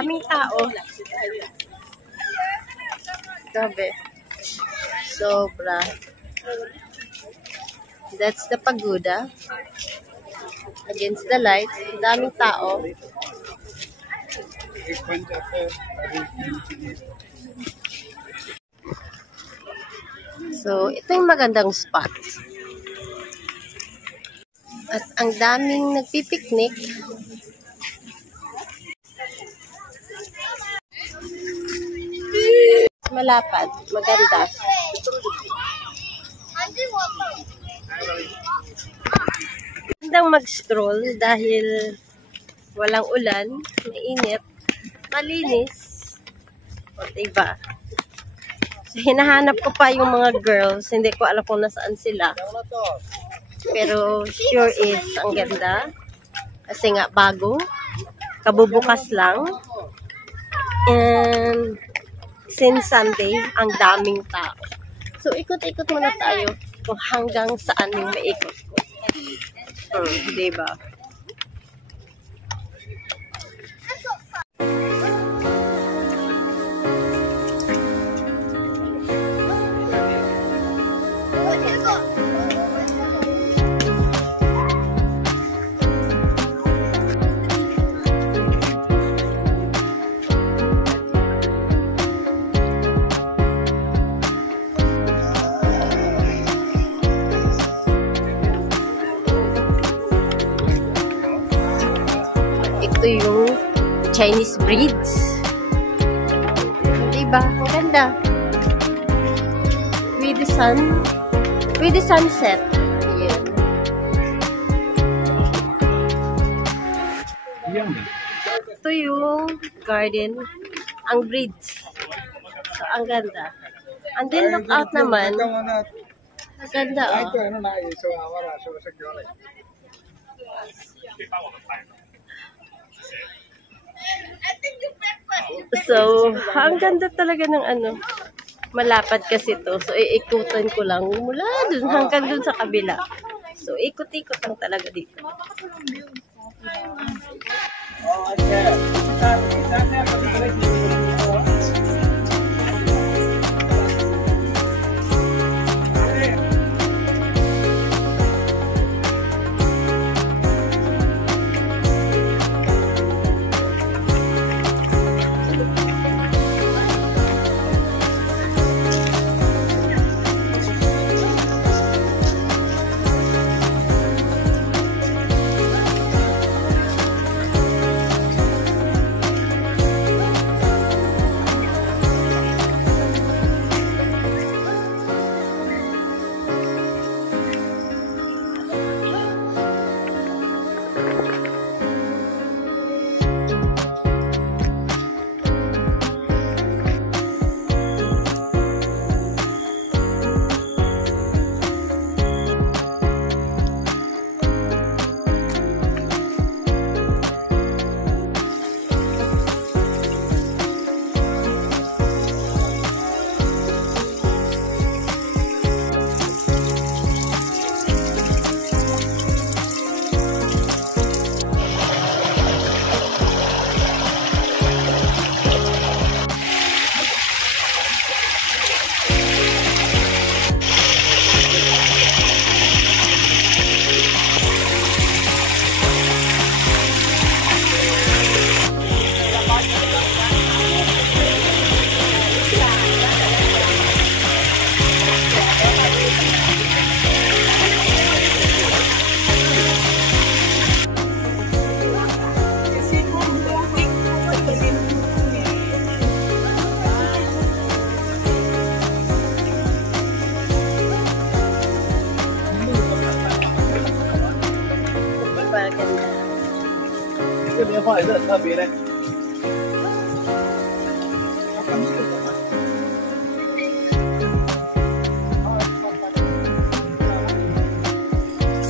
daming tao. Grabe. Sobra. That's the pagoda. Against the light. Daming tao. So, ito yung magandang spot. At ang daming nagpipiknik. Malapad. Maganda. Magandang mag-stroll dahil walang ulan, mainit, malinis. O, diba? So, hinahanap ko pa yung mga girls. Hindi ko alam kung nasaan sila. Pero sure is ang ganda. Kasi nga bago. Kabubukas lang. And since Sunday, ang daming tao. So, ikot-ikot muna tayo kung hanggang saan yung maikot ko. Diba? Ito yung Chinese breeds. Diba? Ang ganda. With the sunset. Ayan. Ito yung garden. Ang breeds. So, ang ganda. And then look out naman. Ang ganda, oh. So, ang ganda talaga ng ano. Malapad kasi to. So, iikutan ko lang mula dun hanggang dun sa kabila. So, ikot-ikot lang talaga dito.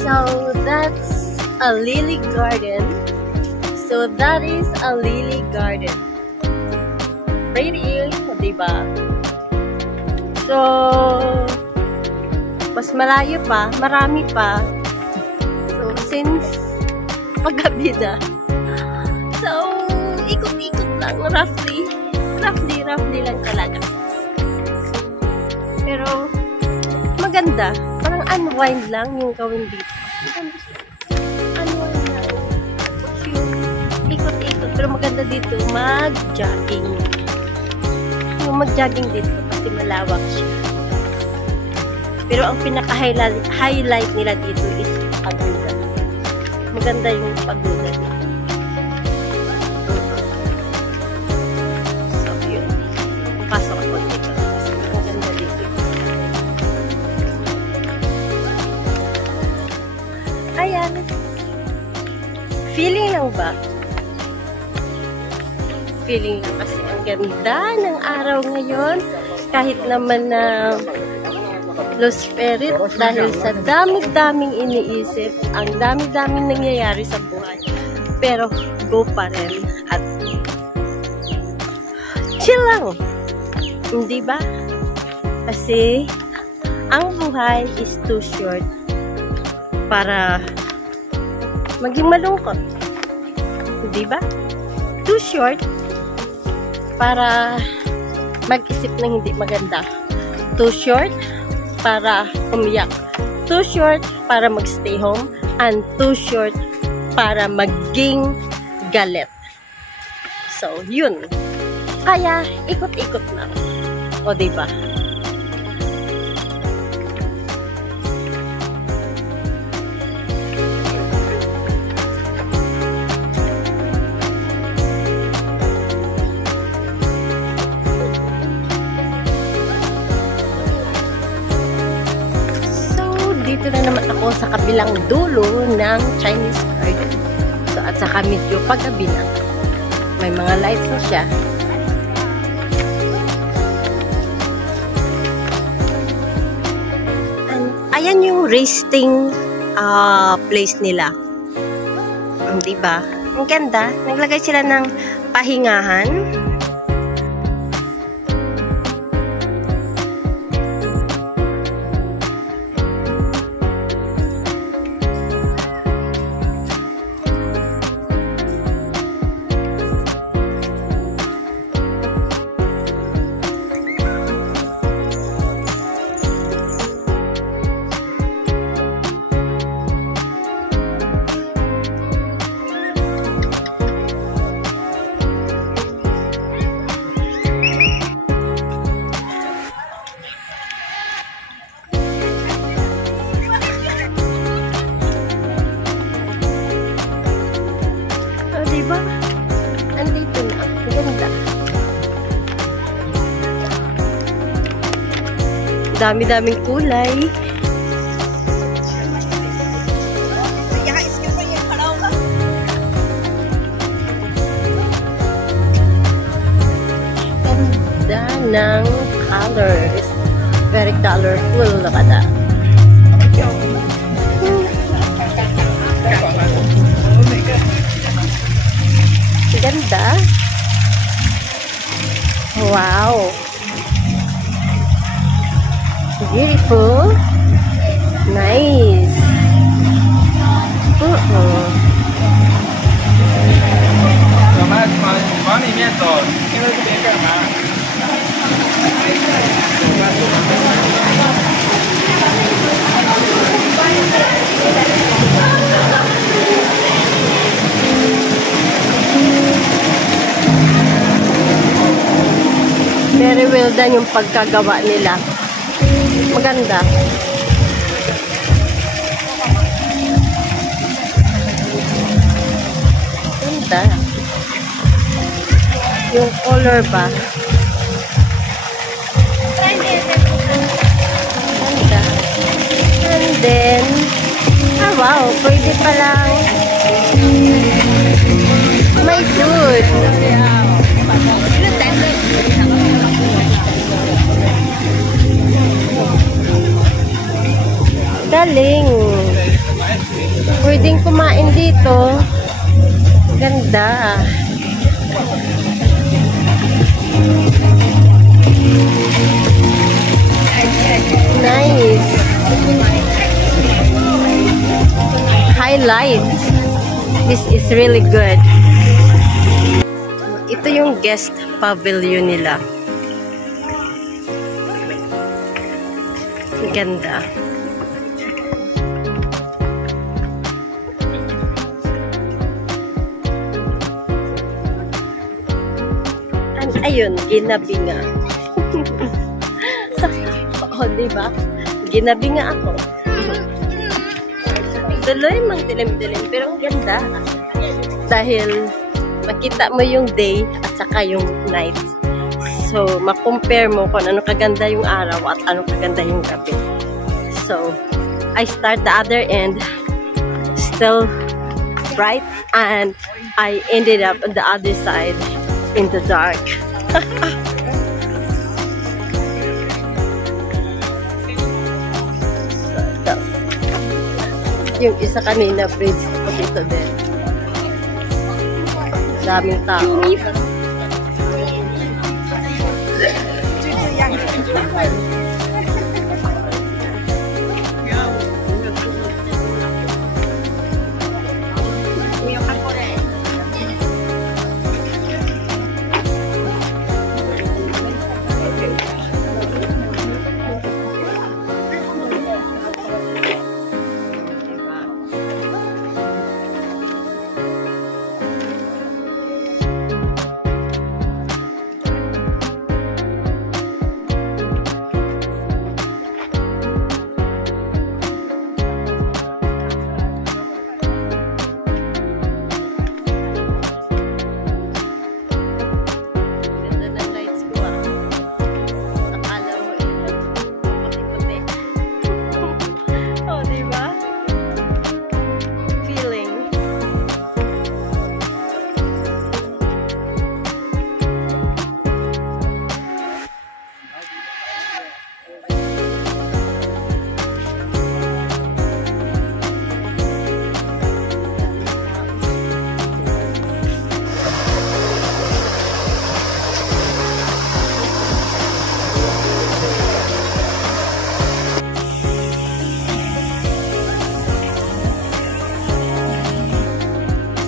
So that's a lily garden. So that is a lily garden. Pretty, diba? So, mas malayo pa, marami pa. So, since paggabi na. So, ikot-ikot lang. lang, roughly lang talaga. Pero, maganda. Parang unwind lang yung gawin dito. Unwind lang. Ikot-ikot. Pero maganda dito, mag-jogging. Yung mag-jogging dito, kasi malawak siya. Pero ang pinaka-highlight nila dito is pagoda. Maganda yung pagoda dito. So, yun. Pasok ako dito. Kasi maganda dito. Ayan. Feeling lang ba? Feeling lang kasi ang ganda ng araw ngayon. Kahit naman na low spirit dahil sa dami-daming iniisip, ang dami-daming nangyayari sa buhay. Pero go pa rin at chill lang. Hindi ba? Kasi ang buhay is too short para maging malungkot. Hindi ba? Too short para mag-isip ng hindi maganda. Too short para umiyak. Too short para magstay home. And too short para maging galit. So, yun. Kaya, ikot-ikot na. O, diba? Dito na naman ako sa kabilang dulo ng Chinese garden. So, at saka medyo paggabi na. May mga lights na siya. And, ayan yung resting place nila. Diba? Ang ganda. Naglagay sila ng pahingahan. Diba? Andito na. Ganda. Dami-daming kulay. Ganda ng colors. Very colorful na kada. Ganda. Wow. Beautiful. Nice. Very well done yung pagkagawa nila. Maganda. Ganda. Yung color ba? Ganda. And then, wow, pwede palang may food. Galing. Pwedeng kumain dito. Ganda. Nice. Highlight. This is really good. Ito yung guest pavilion nila. Ang ganda. Ayun, ginabi nga. Oo, diba? Ginabi nga ako. Tuloy, mang dilim-dilim. Pero ang ganda. Dahil makita mo yung day at saka yung night. So, makompare mo kung ano kaganda yung araw at ano kaganda yung gabi. So, I start the other end. Still bright. And I ended up on the other side in the dark. So, yung isa kanina bridge ko dito din. Daming tao.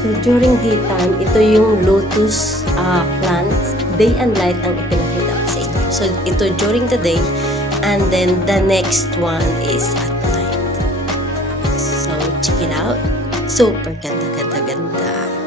So, during daytime, ito yung lotus plants. Day and night ang ipinakita ko sa inyo. So, ito during the day, and then the next one is at night. So, check it out. Super ganda, ganda, ganda.